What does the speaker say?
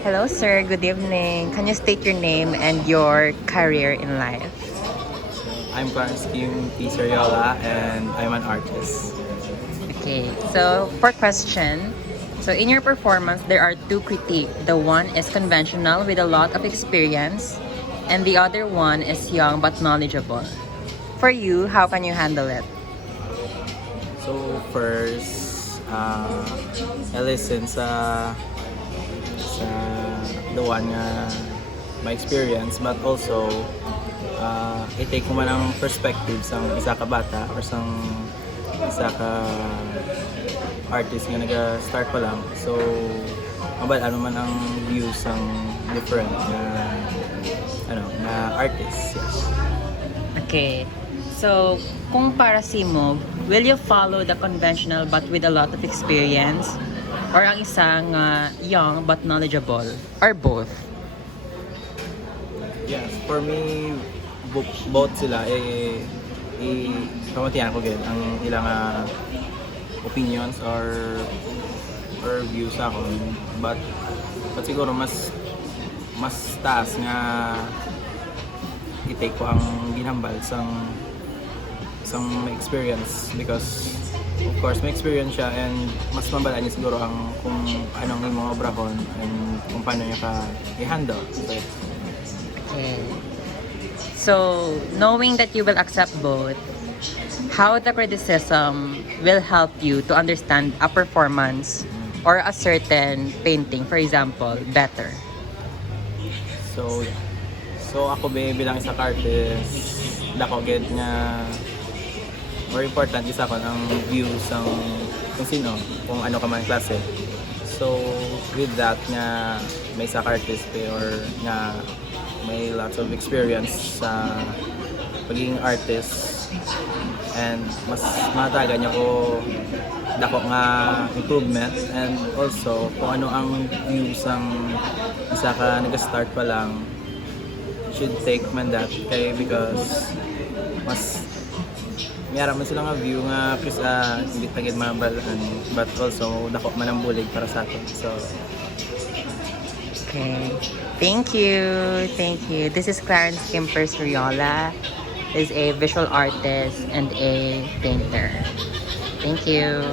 Hello, sir. Good evening. Can you state your name and your career in life? I'm Clarence Kim P. Seriola and I'm an artist. Okay, so for question, so in your performance, there are two critiques. The one is conventional with a lot of experience, and the other one is young but knowledgeable. For you, how can you handle it? So first, I listen sa the one nga my experience, but also i-take ko man ang perspective sang isa ka bata or sang isa ka artist nga nag-start pa lang. So mabal ano man ang views sang different na artists. Yes. Okay, so kung para si mo, will you follow the conventional but with a lot of experience? Or ang isang young but knowledgeable? Or both? Yes, for me, both sila pamatihan ko gid ang ilang opinions or views ako, but siguro mas taas nga i-take ko ang ginhambal sang may experience, because of course may experience siya and mas mabalaan niya siguro ang kung anong yung mga obrahon and kung paano niya ka i-handle. So, Okay. So, knowing that you will accept both, how the criticism will help you to understand a performance or a certain painting, for example, better? So, ako bilang isa ka artist, dako gid nga more important isa ko ang views ang kung sino, kung ano ka man klase. So, with that nga may isa ka artist or nga may lots of experience sa pagiging artist, and mas mataga niya ko dako nga improvement, and also kung ano ang views ang isa ka nag-start pa lang should take man that kay, because mas mayroon man sila nga view nga kisa hindi tagid mabalaan, but also dako man ang bulig para sa atin. So Okay. Thank you. Thank you. This is Clarence Kimper Suriola, is a visual artist and a painter. Thank you.